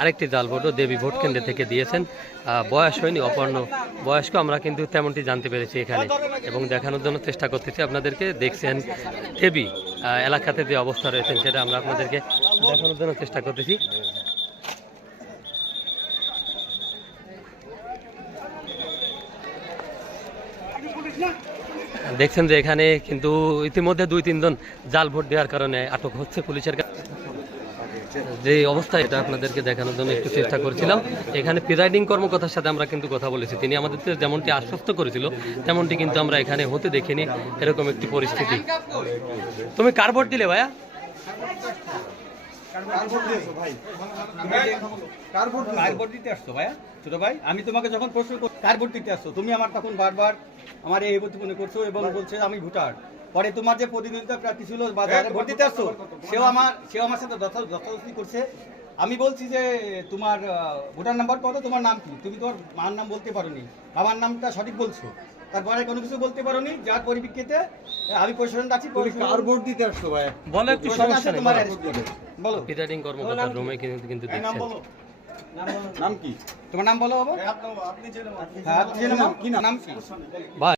আরেকটি জাল ভোটও দেবী ভোট কেন্দ্র থেকে দিয়েছেন। বয়স হয়নি, অপর্ণ বয়স্ক, আমরা কিন্তু তেমনটি জানতে পেরেছি এখানে। এবং দেখানোর জন্য চেষ্টা করতেছি আপনাদেরকে দেখছেন দেবী এলাকাতে যে অবস্থা রয়েছেন সেটা আমরা আপনাদেরকে দেখানোর জন্য চেষ্টা করতেছি। দেখছেন যে এখানে কিন্তু ইতিমধ্যে দুই তিনজন জাল ভোট দেওয়ার কারণে আটক হচ্ছে পুলিশের কাছে। যে অবস্থা, এটা আপনাদেরকে দেখানোর জন্য একটু চেষ্টা করছিলাম। এখানে প্রিজাইডিং কর্মকর্তার সাথে আমরা কিন্তু কথা বলেছি। তিনি আমাদের যেমনটি আশ্বস্ত করেছিল, তেমনটি কিন্তু আমরা এখানে হতে দেখিনি। এরকম একটি পরিস্থিতি। তুমি কার ভোট দিলে ভাইয়া? কার দিতে আসছো ভাইয়া? ছোট ভাই আমি তোমাকে যখন প্রশ্ন কর- দিতে আসছো? তুমি আমার তখন বারবার আমার এই প্রতিপন্ন করছ এবং বলছে আমি ভোটার। পরে তোমার যে প্রতিনিধিত্ব প্রার্থী ছিল বা যারা ভোট দিতে আসছো সেও আমার সেও আমার সাথে যথাযথি করছে। আমি বলছি যে তোমার ভোটার নাম্বার কত? তোমার নাম কি? তুমি তোমার মার নাম বলতে পারোনি। বাবার নামটা সঠিক বলছো। তারপরে কোনো কিছু বলতে পারোনি? যার পরিপ্রেক্ষিতে আমি প্রশাসন ডাকছি কার ভোট দিতে আসছো ভাই? বলো একটু সমস্যা তোমার বলো। প্রিজাইডিং কর্মকর্তার রুমে কিন্তু কিন্তু নাম দেখছেন বলো নাম কি তোমার নাম বলো বাবা আপনি জেনে হ্যাঁ, আপনি জেনে নাও। কি নাম? নাম কি ভাই